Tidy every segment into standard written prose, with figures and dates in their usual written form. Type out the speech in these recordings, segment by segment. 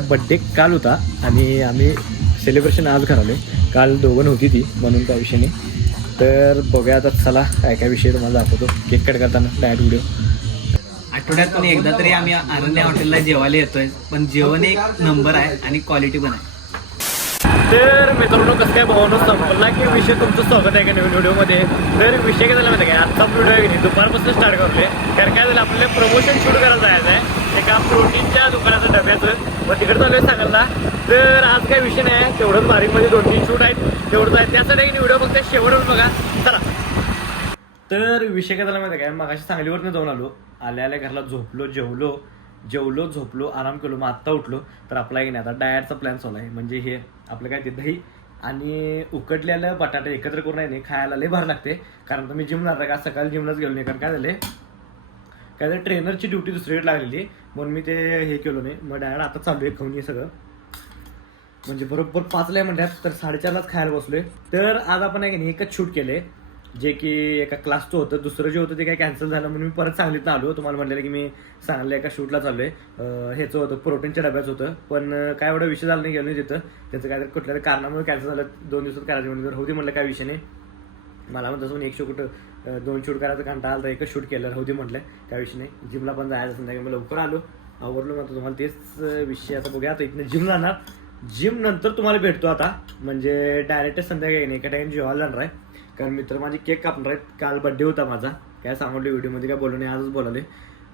Birthday काल होता आणि आम्ही सेलिब्रेशन आज करावले. काल दोघं नव्हती ती म्हणून त्या विषयाने. तर बघूया आता, चला काय काय विषय तुम्हाला दाखवतो केक कट करताना डायरेक्ट व्हिडिओ. आठवड्यातून एकदा तरी आम्ही अरण्या हॉटेलला जेवायला येतोय, पण जेवण एक नंबर आहे आणि क्वालिटी पण आहे. तर मित्रांनो, कसं काय भावनो संपला की विषय तुमचं स्वागत आहे का नवीन व्हिडिओमध्ये. तर विषय काय झाला माहिती काय, आजचा व्हिडिओ आहे की नाही दुपारपासून स्टार्ट करतोय. कारण काय झालं, आपल्याला प्रमोशन शूट करायला जायचं आहे एका प्रोटीनच्या दुकानाचं डब्याचं. मग तिकडे चालू आहे सांगायला. तर आज काय विषय नाही, तेवढंच बारीकमध्ये 2-3 शूट आहेत, तेवढंच आहे. त्यासाठी व्हिडिओ फक्त शेवटवर बघा चला. तर विषय काय झाला माहिती काय, मग अशी सांगलीवरनं जाऊन आलो. आल्या घरला झोपलो, जेवलो झोपलो, आराम केलो. मग आत्ता उठलो तर आपला एक नाही आता डायटचा प्लॅन चालू आहे. म्हणजे हे आपलं काय ते दही आणि उकडलेलं बटाटे एकत्र करून आहे नाही खायला लय भार लागते. कारण तर मी जिम जाणार का, सकाळी जिमलाच गेलो नाही. कारण काय झाले, काय झालं ट्रेनरची ड्युटी दुसरीकडे लागलेली म्हणून मी ते हे केलो नाही. मग डायरेक्ट आता चालू आहे खाऊन हे सगळं. म्हणजे बरोबर 5ला म्हणतात तर 4:30लाच खायला बसलोय. तर आज आपण आहे की नाही एकच शूट केले, जे की एका क्लासचं होतं. दुसरं जे होतं ते काय कॅन्सल झालं म्हणून मी परत सांगलीतनं आलो. तुम्हाला म्हटलेलं की मी सांगलीला एका शूटला चाललोय. ह्याचं होतं प्रोटीनच्या डब्याचं होतं, पण काय एवढा विषय झाला नाही, गेलो नाही तिथं. त्याचं काय कुठल्या कारणामुळे कॅन्सल झालं. 2 दिवसात करायचं म्हणजे तर होती म्हटलं काय विषय नाही. मला म्हणतं तसं एक शूट 2 शूट करायचं कंटाळा आला तर एकच शूट केलं होती म्हटलं काय विषय नाही. जिमला पण जायचं संध्याकाळी मग लवकर आलो, आवडलो. म्हणतो तुम्हाला तेच विषय. आता बघूया, आता इथनं जिम जाणार. जिम नंतर तुम्हाला भेटतो आता, म्हणजे डायरेक्ट संध्याकाळी नाही एका टाइम जेवायला जाणार आहे. कारण मित्र माझे केक कापणार आहेत. काल बड्डे होता माझा, काय सांगितलं व्हिडिओमध्ये, काय बोललो नाही, आजच बोलाले.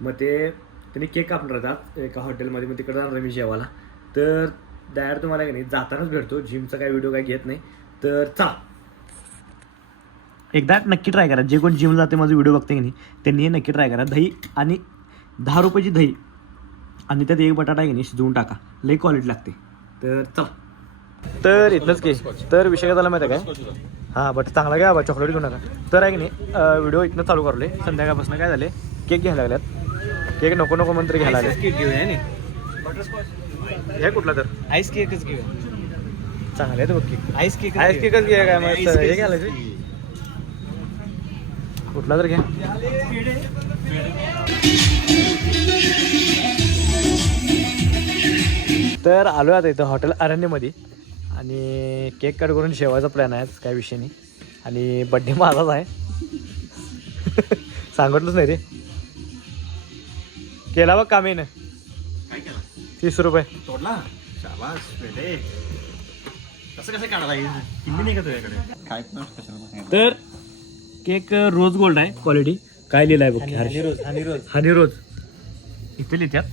मग त्यांनी केक कापणार आहेत एका हॉटेलमध्ये. मग तिकडे जाणार मी जेवायला. तर डायरेक्ट तुम्हाला काय नाही जातानाच भेटतो. जिमचा काय व्हिडिओ काय घेत नाही. तर चला, एकदा नक्की ट्राय करा. जे कोण जिम जाते माझा व्हिडिओ बघते की नाही त्यांनी हे नक्की ट्राय करा. दही आणि 10 रुपयाची दही आणि त्यात एक बटाटा आहे की नाही शिजवून टाका, लई क्वालिटी लागते. तर चला, तर इथलंच की. तर विषय काय झाला माहिती आहे काय, हां बट चांगला घ्या बा, चॉकलेट घेऊ नका. तर आहे की नाही व्हिडिओ इथनं चालू करले. संध्याकाळपासून काय झाले, केक घ्यायला लागल्यात. केक नको म्हणून तरी घ्यायला लागले. केक घेऊया ना, हे कुठला तर आईस केकच घेऊया. चांगले आहे तो केक. आईस केकच घ्या काय मग हे घ्यायला कुठला तर घ्या. तर आलो आता इथं हॉटेल अरण्यमध्ये आणि केक कट करून शेवायचा प्लॅन आहे, काय विषय नाही. आणि बड्डे माझाच आहे. सांगितलंच नाही रे, केला बघ कामीनं. 30 रुपये तोडला. शाबास बेटे. कसं काढायला किंमत नाही का तुझ्याकडे काय. तर केक रोज गोल्ड आहे, क्वालिटी काय लिहिलं आहे बघ, हनी रोज इथे लिहित्यात.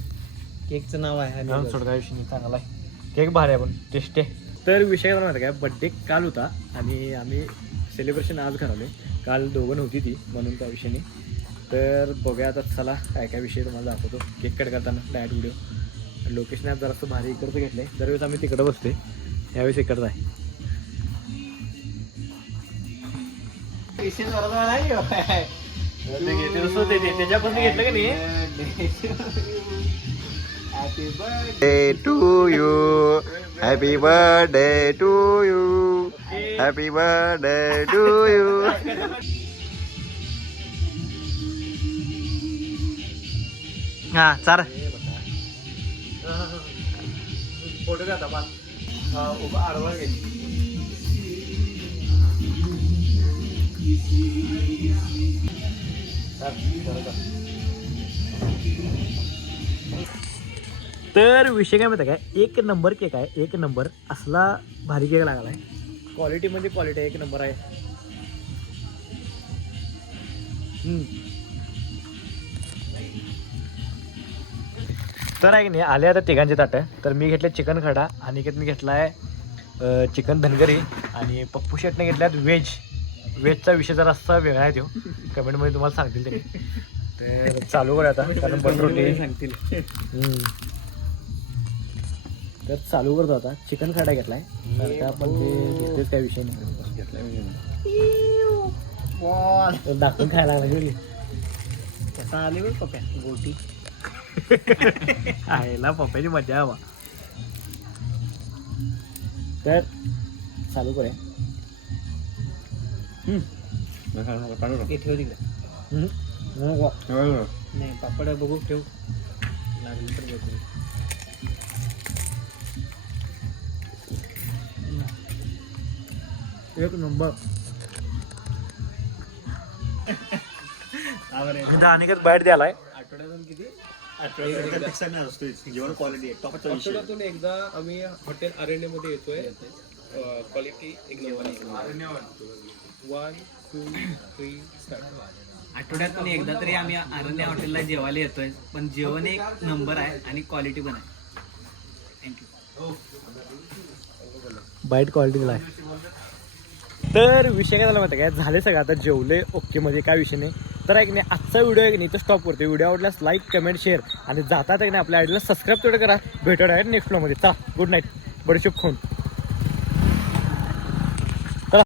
केकचं नाव आहे सोडा विषय नाही, चांगला आहे केक, भारी आहे पण टेस्ट आहे. तर विषय काय माहिती काय, बड्डे काल होता आणि आम्ही सेलिब्रेशन आज करावले. काल दोघं नव्हती ती म्हणून त्या विषयाने. तर बघूया आता, चला काय काय विषय तुम्हाला दाखवतो केक कट करताना डायरेक्ट व्हिडिओ. लोकेशन ॲप जरासं भारी इकडचं घेतलं आहे. दरवेळेस आम्ही तिकडं बसतोय, यावेळेस इकडचं आहे. त्याच्यापासून घेतलं का नाही. Happy birthday to you. Happy birthday to you. Happy birthday to you. हा चार फोटो घ्या आता. उभा आडवा घे. तर विषय काय माहिती काय, एक नंबर केक आहे, एक नंबर असला भारी केक लागला आहे. क्वालिटी म्हणजे क्वालिटी आहे, एक नंबर आहे. तर आहे की नाही आले आता तिघांचे ताटं. तर मी घेतले चिकन खडा, आणि मी घेतला आहे चिकन धनगरी, आणि पप्पू शेटने घेतल्यात व्हेजचा विषय जरा असा वेगळा आहे तो. कमेंटमध्ये तुम्हाला सांगतील ते. तर चालू करूया आता, कारण बटर रोटी सांगतील. तर चालू करतो आता. चिकन खडा घेतलाय, तर आपण ते घेतलेच काय विषय नाही. तर दाखवून खायला लागला कसा आले बघ पप्या गोटी. आयला पप्पाची मजा हवा. तर चालू करूया. ठेव तिकडे. नाही पापड बघू ठेव लागली तर बघू. एक नंबर. इथं अनेकच बाहेर द्यालाय. आठवड्यातून किती आठवड्यातून एकदा आम्ही हॉटेल अरण्यमध्ये येतोय. क्वालिटी एक नंबर. 1 2 3 स्टार्ट. आठवड्यातून एकदा तरी आम्ही अरण्य हॉटेलला जेवायला येतोय, पण जेवण एक नंबर आहे आणि क्वालिटी पण आहे. थँक्यू. बाईट क्वालिटी दिलाय. तर विषय काय झाला माहिती काय, झाले सगळं आता जेवले ओके मध्ये काय विषय नाही. तर ऐक नाही, आजचा व्हिडिओ आहे की नाही तो स्टॉप करतो. व्हिडिओ आवडल्यास लाईक कमेंट शेअर आणि जातात आहे की नाही आपल्या आयडीला सबस्क्राईब तेवढं करा. भेटूया नेक्स्ट व्हिडिओमध्ये. चा गुड नाईट. बडीशेप खून.